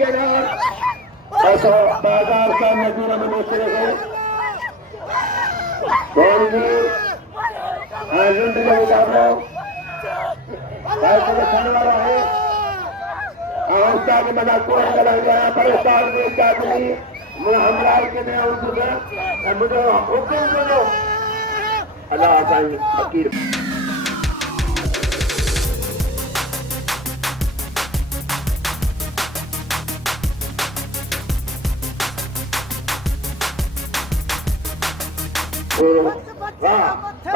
के नाम ऐसा बाजार का मजदूर में दूसरे को कौन भी रिंड में उतार लो ऐसे खाने वाला है अवस्था के मजा कोई गला गया परेशान में क्या नहीं मुझे हमला के नहीं उनको मुझे हुक्म करो अल्लाह ताला फकीर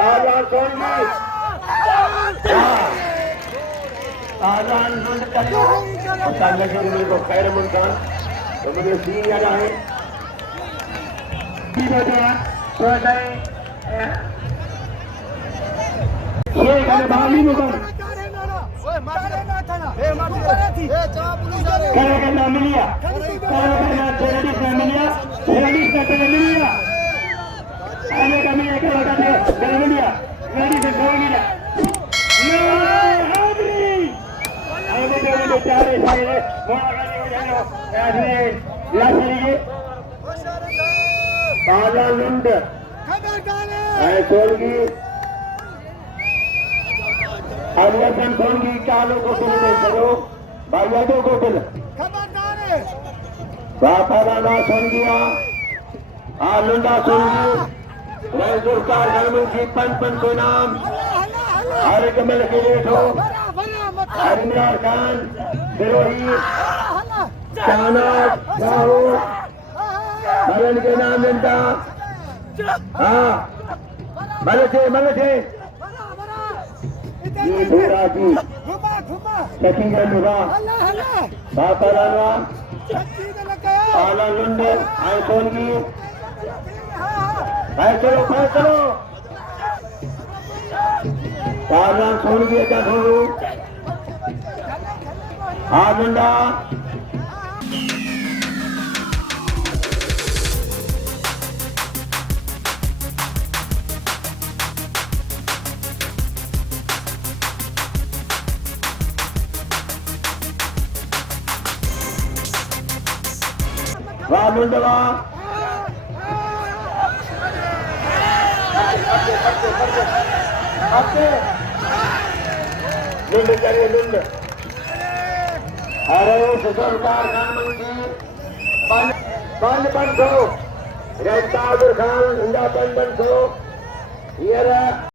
आजान सोनी आजान रुंड करो सामने से मेरे को खैर मुल्तान तो मुझे सीन याद आए ये गाने बाली में कौन करेगा ना मिलिया करेगा ना टेररिस्ट ना मिलिया आने का मिलिया करेगा ना मिलिया रेडी से गो मिलिया चारे सारे मोड़ा गाली हो जानो ऐसे लाशेंगे बाजा लुंड ऐ सोलगी अलियासन सोलगी चालों को सुनने करो भाइयों को दिल बापा दादा सुन गया आलुंडा सोलगी रैजुल कार धर्म की पन को नाम हर कमल के लेटो इमरान खान बिरोही शाहनाज साहू मरण के नाम जनता हाँ मलठे ये भूरा की सखी का निगाह बापा लाना आला लुंडे आए सोनगी चलो आला सोनगी क्या छोड़ू आनंदा वामुंडवा लुंड करिए लुंड अरे सरकार बंद हो रेड बहादुर खान इंदा बंद हो ये